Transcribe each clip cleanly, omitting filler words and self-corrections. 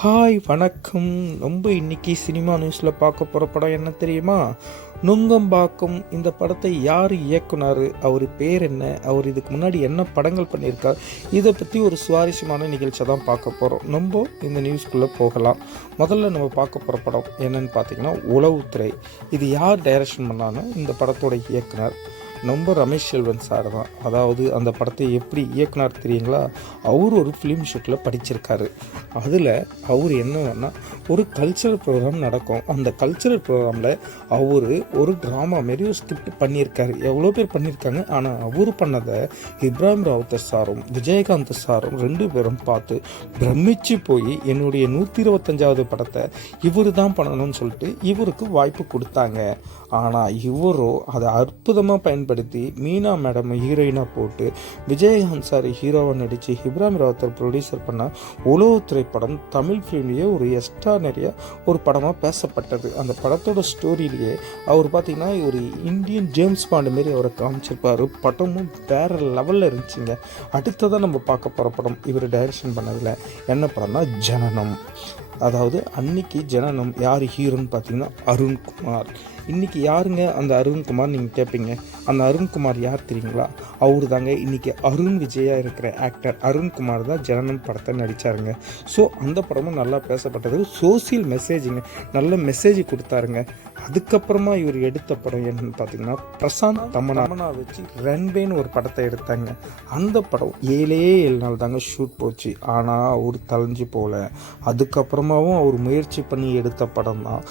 Hi வணக்கம். ரொம்ப இன்னைக்கு சினிமா நியூஸில் பார்க்க போகிற படம் என்ன தெரியுமா? நுங்கம்பாக்கம். இந்த படத்தை யார் இயக்குனார், அவர் பேர் என்ன, அவர் இதுக்கு முன்னாடி என்ன படங்கள் பண்ணியிருக்கார், இதை பற்றி ஒரு சுவாரஸ்யமான நிகழ்ச்சியை தான் பார்க்க போகிறோம். நம்ம இந்த நியூஸ்குள்ளே போகலாம். முதல்ல நம்ம பார்க்க போகிற படம் என்னன்னு பார்த்தீங்கன்னா உளவுத்துறை. இது யார் டைரக்ஷன் பண்ணான்னு இந்த படத்தோட இயக்குனர் நம்ம ரமேஷ் செல்வன் சார் தான். அதாவது அந்த படத்தை எப்படி இயக்குனார் தெரியுங்களா? அவர் ஒரு ஃபிலிம் ஷூட்டில் படிச்சிருக்காரு. அதில் அவர் என்னன்னா, ஒரு கல்ச்சரல் ப்ரோக்ராம் நடக்கும். அந்த கல்ச்சரல் ப்ரோக்ராமில் அவர் ஒரு ட்ராமா மாரி ஒரு ஸ்கிரிப்ட் பண்ணியிருக்காரு. எவ்வளோ பேர் பண்ணியிருக்காங்க, ஆனால் அவர் பண்ணதை இப்ராஹிம் ராவுத்தர் சாரும் விஜயகாந்த் சாரும் 2 பேரும் பார்த்து பிரமிச்சு போய் என்னுடைய 125வது படத்தை இவர் தான் பண்ணணும்னு சொல்லிட்டு இவருக்கு வாய்ப்பு கொடுத்தாங்க. ஆனால் இவரோ அதை அற்புதமாக பயன்படுத்தி மீனா மேடம் ஹீரோயினாக போட்டு விஜயகாந்த் சார் ஹீரோவை நடித்து இப்ராஹிம் ராவுத்தர் ப்ரொடியூசர் பண்ண உளவுத்துறை படம் தமிழ் ஃபிலிம்லேயே ஒரு நிறைய ஒரு படமாக பேசப்பட்டது. அந்த படத்தோட ஸ்டோரியிலேயே அவர் பார்த்திங்கன்னா ஒரு இந்தியன் ஜேம்ஸ் பாண்டு மாரி அவரை காமிச்சிருப்பார். படமும் வேறு லெவலில் இருந்துச்சுங்க. அடுத்ததான் நம்ம பார்க்க போகிற படம் இவர் டைரக்ஷன் பண்ணதில் என்ன படம்னா ஜனனம். அதாவது அன்னைக்கு ஜனனம் யார் ஹீரோன்னு பார்த்தீங்கன்னா அருண்குமார். இன்றைக்கி யாருங்க அந்த அருண்குமார் நீங்கள் கேட்பீங்க. அந்த அருண்குமார் யார் தெரியுங்களா? அவரு தாங்க இன்றைக்கி அருண் விஜயாக இருக்கிற ஆக்டர் அருண்குமார் தான் ஜனனம் படத்தை நடித்தாருங்க. ஸோ அந்த படமும் நல்லா பேசப்பட்டது. சோசியல் மெசேஜுங்க, நல்ல மெசேஜ் கொடுத்தாருங்க. அதுக்கப்புறமா இவர் எடுத்த படம் என்னன்னு பார்த்தீங்கன்னா பிரசாந்த் தமனா வச்சு ரன்பேன்னு ஒரு படத்தை எடுத்தாங்க. அந்த படம் 7 நாள் தாங்க ஷூட் போச்சு. ஆனால் அவர் தலைஞ்சு போகல. அதுக்கப்புறமாவும் அவர் முயற்சி பண்ணி எடுத்த படம் தான்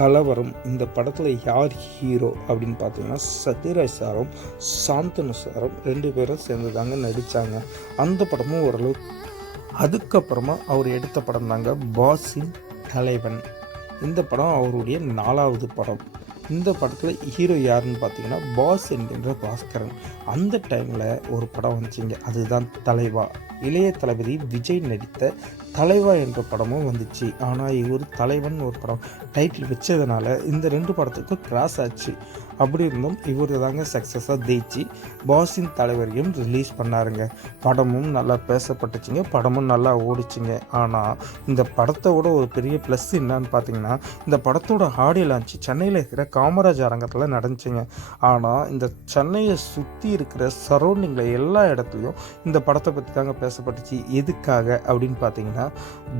கலவரம். இந்த படத்தில் யார் ஹீரோ அப்படின்னு பார்த்தீங்கன்னா சத்யராஜ் சாரும் சாந்தனு சாரும் 2 பேரும் சேர்ந்து தாங்க நடித்தாங்க. அந்த படமும் ஓரளவு. அதுக்கப்புறமா அவர் எடுத்த படம் தாங்க பாஸின் தலைவன். இந்த படம் அவருடைய 4வது படம். இந்த படத்தில் ஹீரோ யாருன்னு பார்த்தீங்கன்னா பாஸ் என்கின்ற பாஸ்கரன். அந்த டைமில் ஒரு படம் வந்துச்சுங்க, அதுதான் தலைவா. இளைய தளபதி விஜய் நடித்த தலைவா என்ற படமும் வந்துச்சு. ஆனால் இவர் தலைவன் ஒரு படம் டைட்டில் வச்சதுனால இந்த 2 படத்துக்கும் கிராஸ் ஆச்சு. அப்படி இருந்தும் இவர் தாங்க சக்ஸஸாக ஜெயிச்சு பாஸின் தலைவரையும் ரிலீஸ் பண்ணாருங்க. படமும் நல்லா பேசப்பட்டுச்சுங்க, படமும் நல்லா ஓடிச்சுங்க. ஆனால் இந்த படத்தோட ஒரு பெரிய ப்ளஸ் என்னன்னு பார்த்தீங்கன்னா, இந்த படத்தோட ஆடியோ லான்ச் சென்னையில் இருக்கிற காமராஜ் அரங்கத்தில் நடந்துச்சுங்க. ஆனால் இந்த சென்னையை சுற்றி இருக்கிற சரௌண்டிங்கில் எல்லா இடத்துலையும் இந்த படத்தை பற்றி தாங்க பேசப்பட்டுச்சு. எதுக்காக அப்படின்னு பார்த்தீங்கன்னா,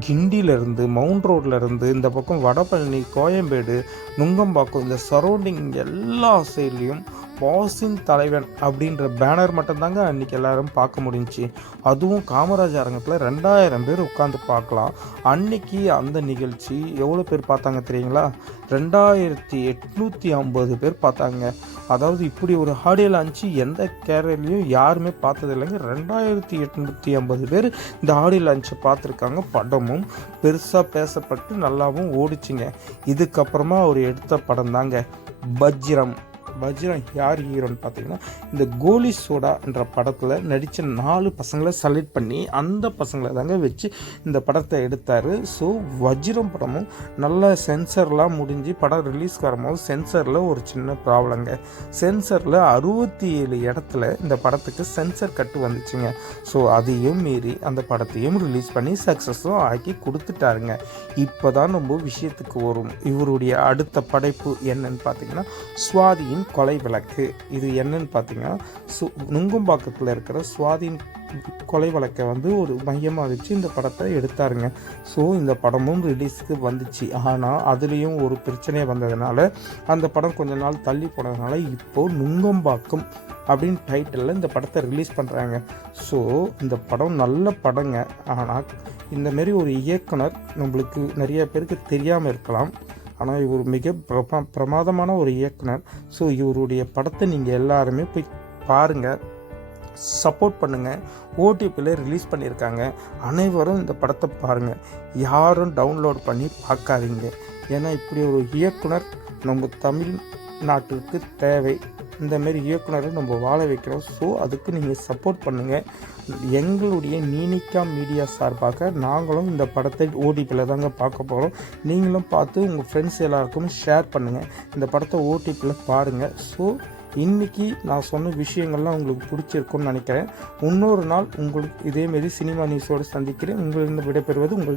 கிண்டியிலேருந்து மவுண்ட் ரோட்லேருந்து இந்த பக்கம் வடபழனி, கோயம்பேடு, நுங்கம்பாக்கம், இந்த சரௌண்டிங் எல்லா சைட்லேயும் பாஸின் தலைவன் அப்படின்ற பேனர் மட்டும்தாங்க அன்றைக்கி எல்லாரும் பார்க்க முடிஞ்சிச்சு. அதுவும் காமராஜ் அரங்கத்தில் 2000 பேர் உட்காந்து பார்க்கலாம். அன்னைக்கு அந்த நிகழ்ச்சி எவ்வளோ பேர் பார்த்தாங்க தெரியுங்களா? 2850 பேர் பார்த்தாங்க. அதாவது இப்படி ஒரு ஆடியோ லான்ச்சு எந்த கேரளையும் யாருமே பார்த்ததில்லைங்க. 2850 பேர் இந்த ஆடியோ லான்ச்சை பார்த்துருக்காங்க. படமும் பெருசாக பேசப்பட்டு நல்லாவும் ஓடிச்சுங்க. இதுக்கப்புறமா அவர் எடுத்த படம் தாங்க வஜ்ரம். யார் ஹீரோன்னு பார்த்தீங்கன்னா, இந்த கோலி சோடா என்ற படத்தில் நடித்த 4 பசங்களை செலக்ட் பண்ணி அந்த பசங்களை தாங்க வச்சு இந்த படத்தை எடுத்தார். ஸோ வஜ்ரம் படமும் நல்ல சென்சர்லாம் முடிஞ்சு படம் ரிலீஸ்க்கு வரும்போது சென்சரில் ஒரு சின்ன ப்ராப்ளங்க. சென்சரில் 67 இடத்துல இந்த படத்துக்கு சென்சர் கட்டு வந்துச்சுங்க. ஸோ அதையும் மீறி அந்த படத்தையும் ரிலீஸ் பண்ணி சக்ஸஸும் ஆக்கி கொடுத்துட்டாருங்க. இப்போ தான் நம்ம விஷயத்துக்கு வரும். இவருடைய அடுத்த படைப்பு என்னன்னு பார்த்தீங்கன்னா சுவாதியின் கொலை வழக்கு. இது என்னன்னு பார்த்தீங்கன்னா, நுங்கம்பாக்கத்தில் இருக்கிற சுவாதியின் கொலை வழக்கை ஒரு மையமாக வச்சு இந்த படத்தை எடுத்தாருங்க. ஸோ இந்த படமும் ரிலீஸுக்கு வந்துச்சு. ஆனால் அதுலேயும் ஒரு பிரச்சனையாக வந்ததுனால அந்த படம் கொஞ்ச நாள் தள்ளி போனதுனால இப்போது நுங்கம்பாக்கம் அப்படின்னு டைட்டிலில் இந்த படத்தை ரிலீஸ் பண்ணுறாங்க. ஸோ இந்த படம் நல்ல படங்க. ஆனால் இந்தமாரி ஒரு இயக்குனர் நம்மளுக்கு நிறைய பேருக்கு தெரியாமல் இருக்கலாம். ஆனால் இவர் மிக பிரமாதமான ஒரு இயக்குனர். ஸோ இவருடைய படத்தை நீங்கள் எல்லாருமே போய் பாருங்கள், சப்போர்ட் பண்ணுங்கள். ஓடிபியில் ரிலீஸ் பண்ணியிருக்காங்க. அனைவரும் இந்த படத்தை பாருங்கள். யாரும் டவுன்லோட் பண்ணி பார்க்காதீங்க. ஏன்னா இப்படி ஒரு இயக்குனர் நம்ம தமிழ்நாட்டுக்கு தேவை. இந்தமாரி இயக்குனரை நம்ம வாழ வைக்கிறோம். ஸோ அதுக்கு நீங்கள் சப்போர்ட் பண்ணுங்கள். எங்களுடைய நீனிகா மீடியா சார்பாக நாங்களும் இந்த படத்தை ஓடிபியில் தாங்க பார்க்க போகிறோம். நீங்களும் பார்த்து உங்கள் ஃப்ரெண்ட்ஸ் எல்லாருக்கும் ஷேர் பண்ணுங்கள். இந்த படத்தை ஓடிபியில் பாருங்கள். ஸோ இன்றைக்கி நான் சொன்ன விஷயங்கள்லாம் உங்களுக்கு பிடிச்சிருக்குன்னு நினைக்கிறேன். இன்னொரு நாள் உங்களுக்கு இதேமாரி சினிமா நியூஸோடு சந்திக்கிறேன். உங்களிடம் விடைபெறுவது உங்கள்